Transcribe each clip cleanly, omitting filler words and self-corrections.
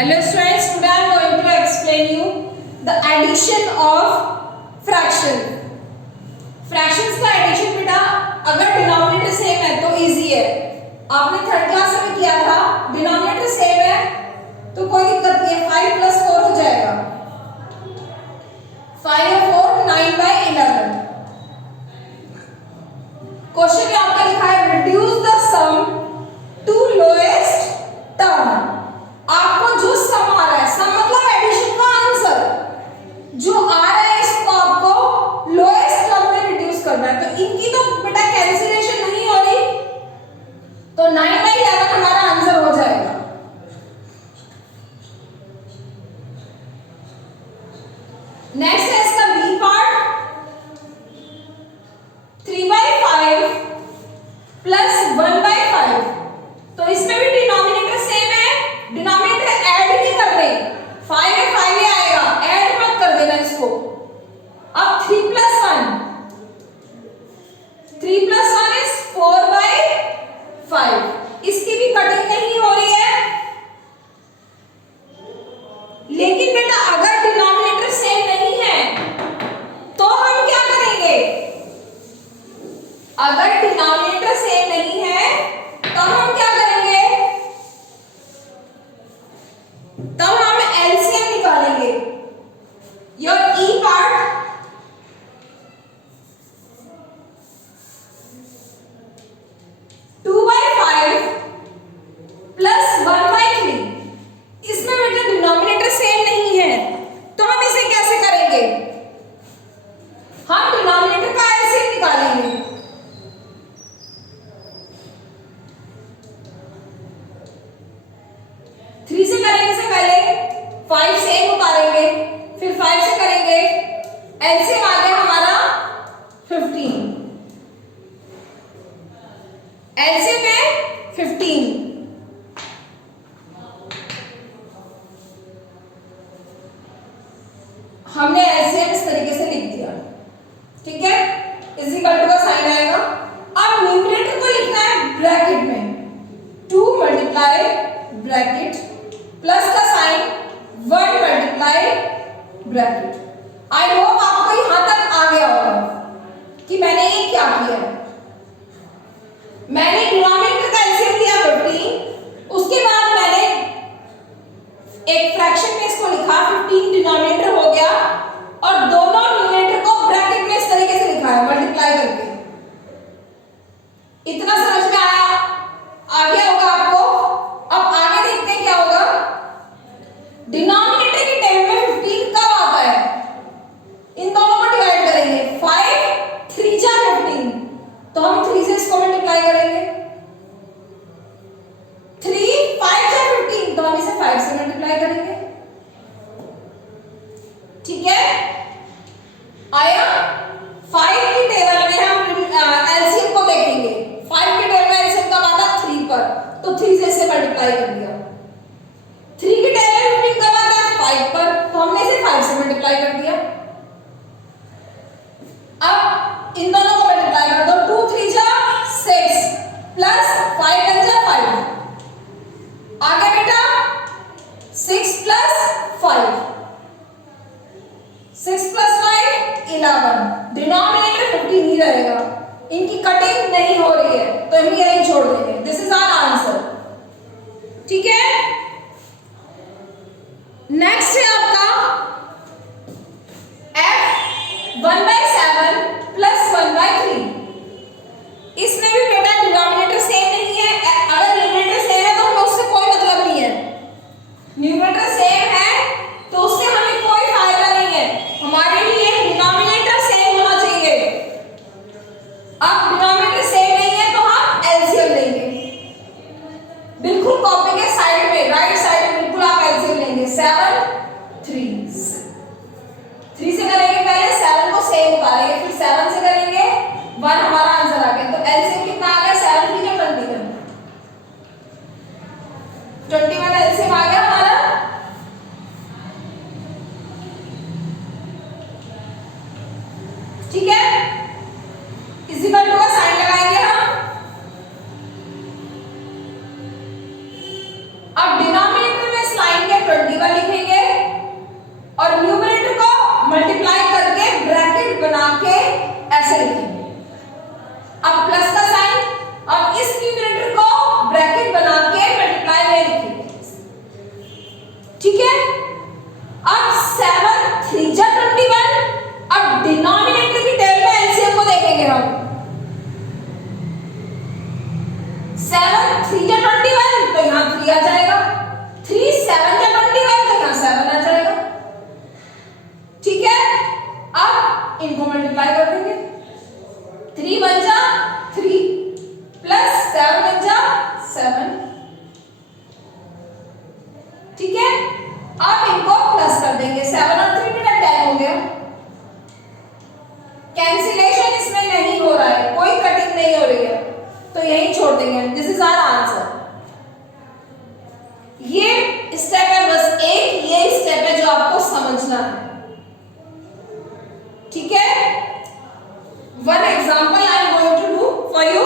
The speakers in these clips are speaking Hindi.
Hello students, today I am going to explain you the addition of fraction. Fractions का एडिशन बेटा अगर डिनोमिनेटर सेम है तो इजी है. आपने थर्ड क्लास में किया था. डिनोमिनेटर सेम है तो कोई दिक्कत नहीं है. 5 + 4 हो जाएगा. 5 और 4 9/11. क्वेश्चन में आपका लिखा है reduce the sum to lowest term. आपको जो सम आ रहा है, सम मतलब एडिशन का आंसर जो आ रहा है इसको आपको लोएस्ट टर्म में रिड्यूस करना है. तो इनकी तो बेटा कैंसिलेशन नहीं हो रही तो 9/11 हमारा आंसर हो जाएगा. नेक्स्ट है इसका बी पार्ट. 3/5 + 1/5. तो इसमें भी डिनोमिनेटर सेम है. डिनोमिनेटर ऐड नहीं करने. 5 है 5 ही आएगा. ऐड मत कर देना इसको. अब 3 + 1. 3 + 1 is 4/5. इसकी भी कटिंग नहीं हो रही है. लेकिन बेटा अगर डिनोमिनेटर सेम नहीं है तो हम क्या करेंगे? अगर डिनोमिनेटर सेम नहीं है तो हम क्या करेंगे? तब हम एलसीएम निकालेंगे. Your E part. Two by 5 + 1/3. इसमें बेटा डिनोमिनेटर सेम नहीं है तो हम इसे कैसे करेंगे? हम डिनोमिनेटर का एलसीएम निकालेंगे. थ्री से करेंगे से पहले 5 से एक उतारेंगे, फिर 5 से करेंगे. एलसीएम आ गया हमारा 15. एलसीएम है 15. हमने एलसीएम इस तरीके से लिख दिया. ठीक है. इक्वल टू का साइन आएगा. अब न्यूमरेटर को लिखना है ब्रैकेट में. 2 × ब्रैकेट प्लस का साइन 1 × ब्रैकेट. आई होप आपको यहां तक आ गया होगा कि मैंने ये क्या किया है. मैंने डिनोमिनेटर का एलसीएम लिया 15. उसके बाद मैंने एक फ्रैक्शन में इसको लिखा. 15 डिनोमिनेटर हो गया और दोनों न्यूमरेटर को ब्रैकेट में इस तरीके से लिखा है मल्टीप्लाई करके. इतना समझ में आ गया होगा आपको. अब आगे देखते हैं क्या होगा. डिनोमिनेटर के टर्म में 15 कब आता है? इन दोनों को डिवाइड करेंगे. 5 3 × 15. तो हम 3 से इसको मल्टीप्लाई करेंगे. 3 5 × 15. तो हम इसे 5 से मल्टीप्लाई करेंगे. ठीक है. आया. 5 की टेबल में हम एलसीएम को देखेंगे. 5 के टेबल में एलसीएम कब आता? 3 पर. तो 3 से इसे मल्टीप्लाई कर दिया. 3 की टेबल में 15 कब आता है? 5 पर. तो हमने इसे 5 से मल्टीप्लाई कर दिया. अब इन दोनों को मल्टीप्लाई कर दो. 2 3 × 6 प्लस 5 × 5. आगे बेटा 6 + 5. 6 + 5 11. डिनोमिनेटर 15 ही रहेगा. इनकी कटिंग नहीं हो रही है तो हम यही छोड़ देंगे. This is our answer. ठीक है. नेक्स्ट है आपका f 1/7 + 1/3. इसमें भी बेटा डिनोमिनेटर सेम नहीं है. अगर न्यूमरेटर सेम है तो हमें उससे कोई मतलब नहीं है. न्यूमरेटर सेम है तो उससे हमें कोई फायदा नहीं है. हमारे लिए डिनोमिनेटर सेम होना चाहिए. अब डिनोमिनेटर सेम नहीं है तो हम एलसीएम लेंगे. बिल्कुल कॉपी के साइड में राइट साइड में बिल्कुल आप एलसीएम लेंगे. 7 3 आ जाएगा, 3 7 का 21 तो यहाँ 7 आ जाएगा। ठीक है, अब इनको मल्टीप्लाई कर देंगे, 3 1 जा 3 प्लस 7 1 जा 7। ठीक है, अब इनको प्लस कर देंगे, 7 और 3 में 10 हो गया। कैंसिलेशन इसमें नहीं हो रहा है, कोई कटिंग नहीं हो रही है, तो यही छोड़ देंगे। This is our answer. ये स्टेप है बस एक, ये स्टेप है जो आपको समझना है। ठीक है, one example I am going to do for you.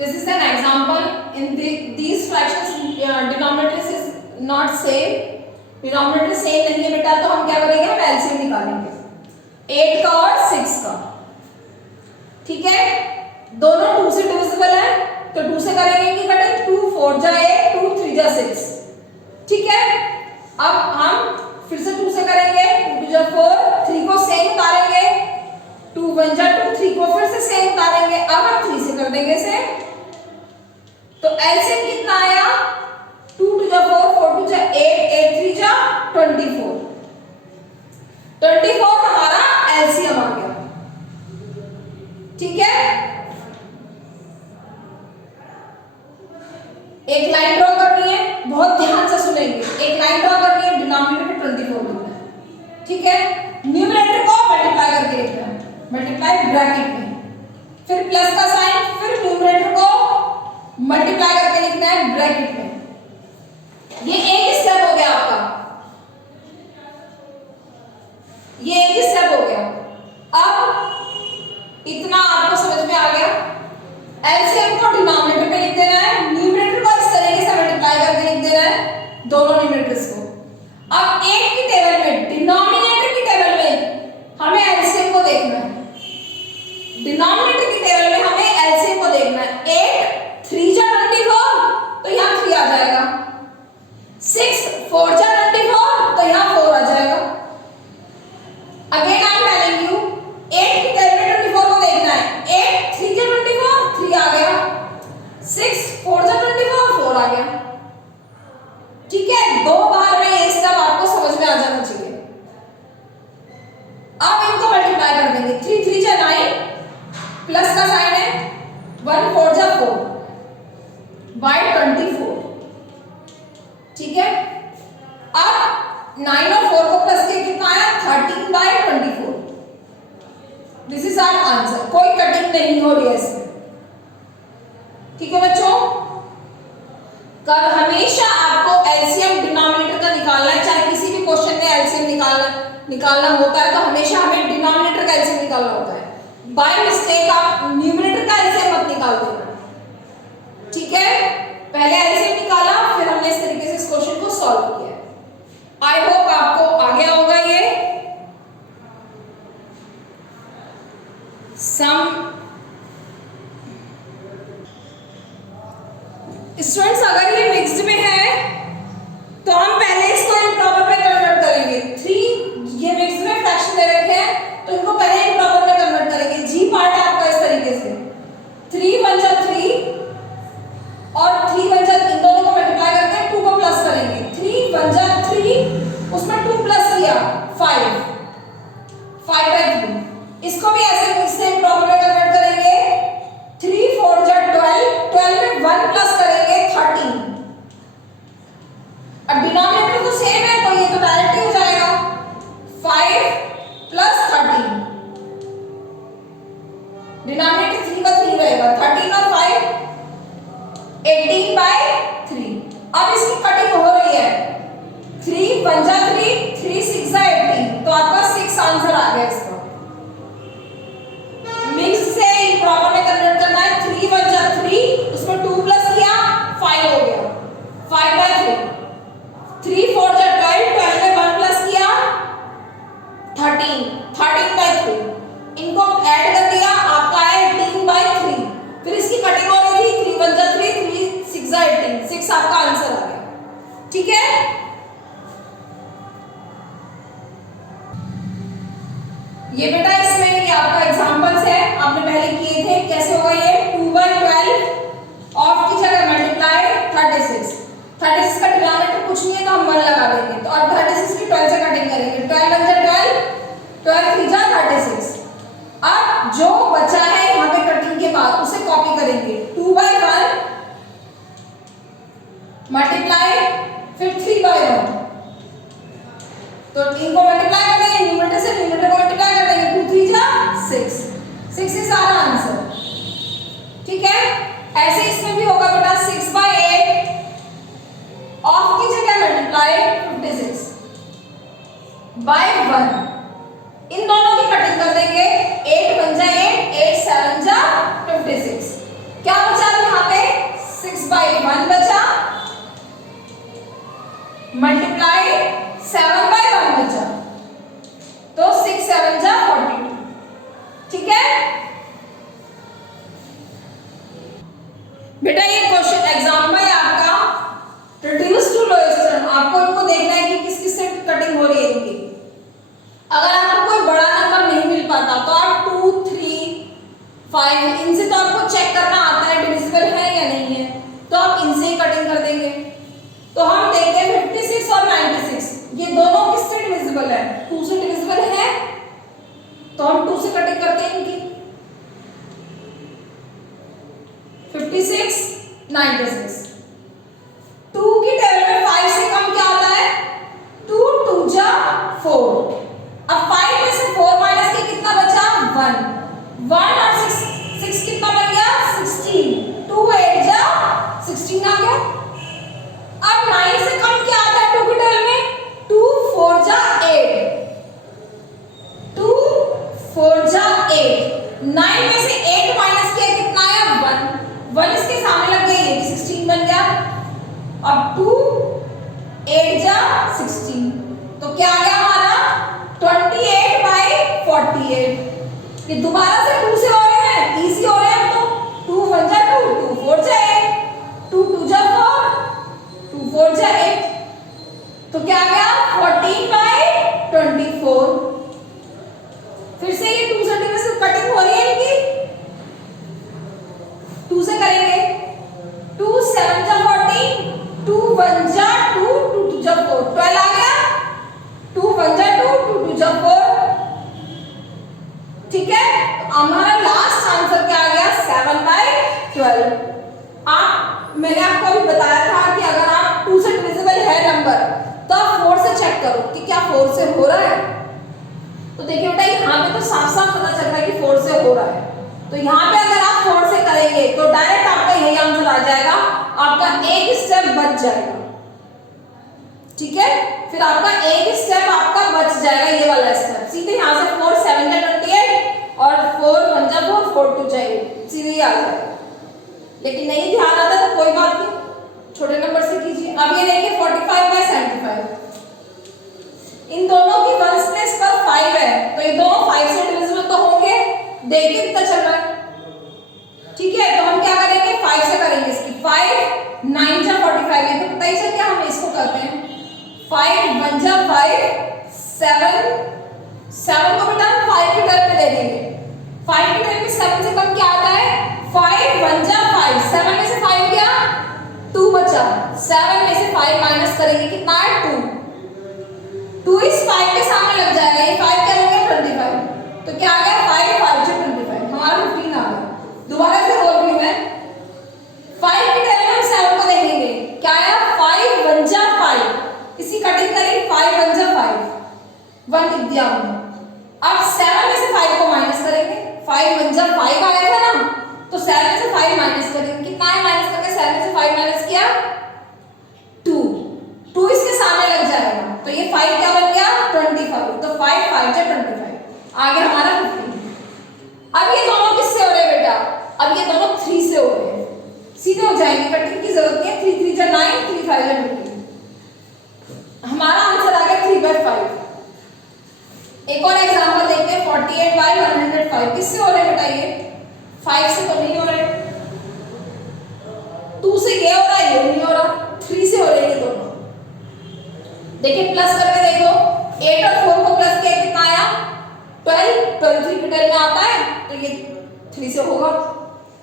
This is an example. In these fractions, denominator is not same. Denominator same नहीं है बेटा, तो हम क्या करेंगे, हम LCM निकालेंगे 8 का और 6 का। ठीक है, दोनों 2 से डिविजिबल है, तो 2 से करेंगे कि कटें, 2 4 जा 8, 2 3 जा 6। ठीक है, अब हम फिर से 2 से करेंगे, 2 2 जा 4, 3 को सेम उतारेंगे, 2 1 जा 2, 3 को फिर से सेम उतारेंगे। अब हम 3 से कर देंगे सेम, तो एलसीएम कितना आया, 2 2 जा 4, 4 2 जा 8, 8 3 जा 24। 24 हमारा एलसीएम आ गया। ठीक है, एक लाइन ड्रॉ करनी है, बहुत ध्यान से सुनेंगे। एक लाइन ड्रॉ करनी है, डिनोमिनेटर पे 24 लिखना है। ठीक है, न्यूमरेटर को मल्टीप्लाई करके लिखना है, मल्टीप्लाई ब्रैकेट में, फिर प्लस का साइन, फिर न्यूमरेटर को मल्टीप्लाई करके लिखना है ब्रैकेट में। ये एक स्टेप हो गया आपका, ये एक स्टेप हो गया। अब इतना आपको समझ में आ गया। एलसीएम को डिनोमिनेटर पे लिख देना है, न्यूमरेटर को इस तरीके से मल्टीप्लाई करके लिख देना है, दोनों न्यूमरेटर्स को। अब एक की टेबल में, डिनोमिनेटर की टेबल में हमें एलसीएम को देखना है, डिनोमिनेटर की टेबल में हमें एलसीएम को देखना है। 8 3 जा 24, तो यहाँ 3 आ जाएगा। 6 4 जा 24, तो यहाँ 4 आ जाएगा। Again I am telling you, 8 की टेबल में 24 को देखना है। 8 3 जा 24, 3 आ गया। 6 4 जा 24, 4 आ गया। ठीक है, 2 बार में ये स्टेप आपको समझ में आ जाना चाहिए। अब इनको मल्टीप्लाई कर देंगे, 3 3 जा 9, प्लस का साइन है, 1 4 जा 4 बाय 24। ठीक है, अब 9 और 4 को प्लस किया, कितना आया, 13 by 24। This is our answer, कोई कटिंग नहीं हो रही है इसमें। ठीक है बच्चों, कल हमेशा आपको एलसीएम डिनोमिनेटर का निकालना है, चाहे किसी भी क्वेश्चन में एलसीएम निकालना होता है, तो हमेशा हमें डिनोमिनेटर का एलसीएम निकालना होता है। बाय मिस्टेक आप न्यूमरेटर का एलसीएम मत निकाल देना। ठीक है, पहले एलसीएम निकाला, फिर हमने इस तरीके से इस क्वेश्चन को सॉल्व किया। आई होप आपको आ गया होगा ये सम। स्टूडेंट्स, अगर ये मिक्स्ड में है तो हम पहले इसको इम्प्रॉपर में कन्वर्ट करेंगे। 3 ये मिक्स्ड में फ्रैक्शन दे रखे हैं, तो इनको पहले इम्प्रॉपर में कन्वर्ट करेंगे। जी पार्ट है आपका इस तरीके से, 3 1 जा 3 और 3 1 जा, इन दोनों को मल्टीप्लाई करके 2 को प्लस करेंगे। 3 1 जा 3, उसमें 2 प्लस किया 5 बाय 3। इसको भी ऐसे इससे इम्प्रॉपर में कन्वर्ट करेंगे। 3 4 जा 12, 12 में 1 प्लस करेंगे 13। अब डिनोमिनेटर तो सेम है, तो ये तो डायरेक्ट ही हो जाएगा, 5 प्लस 13। डिनोमिनेटर 3 का 3 रहेगा, 13 और 5 18 बाय 3। अब इसकी कटिंग हो रही है, 3 1 जा 3, 3 6 जा 18, तो आपका 6 आंसर आ गया इसका। मिक्स से इम्प्रॉपर में कन्वर्ट करना है। 3 1 जा 3, उसमें 2 प्लस किया 5 हो गया, 5 बाय 3। 3 4 जा 12, 12 में 1 प्लस 13/3, इनको ऐड कर दिया, आपका है 18/3। फिर इसकी कटिंग हो रही थी, 3 1 जा 3, 3 6 जा 18, 6 आपका आंसर आ गया। ठीक है, ये बेटा इसमें ये आपका एग्जांपल्स है, आपने पहले किए थे। कैसे होगा ये? 2/12 ऑफ की जगह मल्टीप्लाई 36। 36 का डिनोमिनेटर कुछ नहीं है तो हम 1 लगा देंगे, तो अब 36 की 12 से कटिंग करेंगे। 12 1 जा 12, 12 3 जा 36। अब जो बचा है यहाँ पे कटिंग के बाद उसे कॉपी करेंगे। 2/1 मल्टीप्लाई फिर 3/1, तो इनको मल्टीप्लाई कर देंगे, न्यूमरेटर से न्यूमरेटर को मल्टीप्लाई कर देंगे। 2 3 जा 6, 6 इज आवर आंसर। ठीक है, ऐसे इसमें भी होगा बेटा। 6/8 ऑफ की जगह मल्टीप्लाई 56/1, इन दोनों की कटिंग कर देंगे। 8 1 जा 8, 8 7 जा 56। क्या बचा यहाँ पे? 6/1 बचा, मल्टीप्लाई 7/1 बचा, तो 6 7 जा 42। ठीक है बेटा, ये क्वेश्चन एग्जाम्पल है आपका रिड्यूस टू लोएस्ट टर्म। आपको इनको देखना है कि किस किस से कटिंग हो रही है इनकी। अगर आपको कोई बड़ा नंबर नहीं मिल पाता तो आप 2 3 5 इनसे तो आपको चेक करना आता है डिविजिबल है या नहीं है, तो आप इनसे ही कटिंग कर देंगे। तो हम देखते हैं 56 और 96, ये दोनों किससे डिविजिबल है? 2 से डिविजिबल है, तो हम 2 से कटिंग करते हैं इनकी। 56 96, 2 की टेबल में 5 से कम क्या आता है? 2 2 जा 4। अब 5 में से 4 माइनस के कितना बचा? 1 1 और 6 कितना बन गया? 16। 2 8 जा 16 आ गया। अब 9 से कम क्या आता है 2 की टेबल में? 2 4 जा 8, 2 4 जा 8। 9 में से 8 माइनस किया कितना आया? 1 1 इसके सामने लग गया, ये भी 16 बन गया। अब 2 8 जा 16, तो क्या आ गया हमारा? 28/48। ये दोबारा से 2 से हो रहे हैं, इजी हो रहे हैं, तो 2 1 जा 2, 2 4 जा 8, 2 2 जा 4, 2 4 जा 8, तो क्या आ गया? 14/24। फिर से ये 2 सेंटीमीटर कटिंग हो रही है इनकी, 2 से करेंगे। 2 7 जा 14, 2 1 जा 2, 2 2 जा 4, 12 आ गया। 2 1 जा 2, 2 2 जा 4। ठीक है, तो हमारा लास्ट आंसर क्या आ गया? 7/12। मैंने आपको अभी बताया था कि अगर आप 2 से डिविजिबल है नंबर तो आप 4 से चेक करो कि क्या 4 से हो रहा है। तो देखिए बेटा, यहाँ पे तो साफ साफ पता चल रहा है कि 4 से हो रहा है, तो यहाँ पे अगर आप 4 से करेंगे तो डायरेक्ट आपका यही आंसर आ जाएगा, आपका एक स्टेप बच जाएगा। ठीक है, फिर आपका एक स्टेप आपका बच जाएगा, ये वाला स्टेप। सीधे यहाँ से 4 7 जा 28 और 4 1 जा 4, 4 2 जा 8, सीधे ही आ जाएगा। लेकिन नहीं ध्यान आता तो कोई बात नहीं, छोटे नंबर से कीजिए। अब ये देखिए 45/75, इन दोनों की वंस प्लेस पर 5 है, तो ये दोनों 5 से डिविजिबल तो होंगे। देखिए कितना चल रहा है। ठीक है, तो हम क्या करेंगे? 5 से करेंगे इसकी। 5 9 जा 45, ये तो पता ही चल गया, हम इसको करते हैं। 5 1 जा 5, 7 को बेटा हम 5 की टर्म में दे देंगे। 5 की टर्म में 7 से कम क्या आता है? 5 1 जा 5, 7 में से 5 गया 2 बचा, 7 में से 5 माइनस करेंगे कितना है? 2 2 इस 5 के सामने लग जाएगा, ये 5 क्या हो गया? 25, तो क्या आ गया? 5 5 जा 25, हमारा 15 आ गया। दोबारा से बोल रही हूं मैं, 5 की टर्म में हम 7 को देखेंगे, क्या आया? 5 1 जा 5, इसी कटिंग करेंगे। 5 1 जा 5, 1 लिख दिया हमने। अब 7 में से 5 को माइनस करेंगे, 5 1 जा 5 आया था ना, तो 7 में से 5 माइनस करेंगे, कितना है? माइनस करके 7 में से 5 माइनस किया 2, 2 इसके सामने लग जाएगा, तो ये 5 क्या बन गया? 25, तो 5 5 जा 25, आगे हमारा 15। अब ये दोनों किससे हो रहे हैं बेटा? अब ये दोनों 3 से हो रहे हैं, सीधे हो जाएंगे, कटिंग की जरूरत नहीं है। 3 3 जा 9, 3 5 जा 15, हमारा आंसर आ गया 3/5। एक और एग्जांपल देखते हैं 48/105 किससे हो रहे हैं बताइए 5 से तो नहीं हो रहे 2 से ये हो रहा है ये नहीं हो रहा 3 से हो रहे हैं ये दोनों देखिए प्लस करके देखो 8 और 4 को प्लस किया कितना आया 12 12 3 के में आता है तो ये 3 से होगा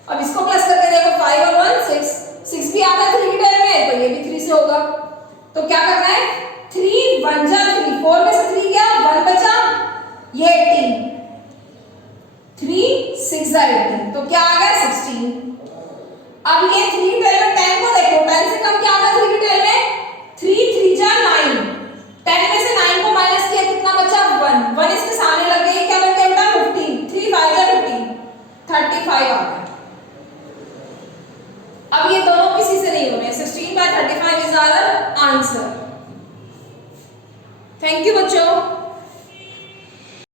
अब इसको प्लस करके देखो 5 और 1 6 6 भी आता है 3 के में तो ये भी 3 से होगा तो क्या करना है 3 1 जा 3 4 में से 3 गया 1 बचा ये 18 3 6 जा 18 तो क्या आ गया 16 अब ये 3 के में 10 को देखो 10 से कम क्या आता है 3 के में 3 3 जा 9 10 में से 9 को माइनस किया कितना बचा 1 1 इसके सामने लग गई क्या बन गया बेटा 15 3 5 जा 15 35 आ गया अब ये दोनों किसी से नहीं हो रहे 16/35 is our answer thank you बच्चों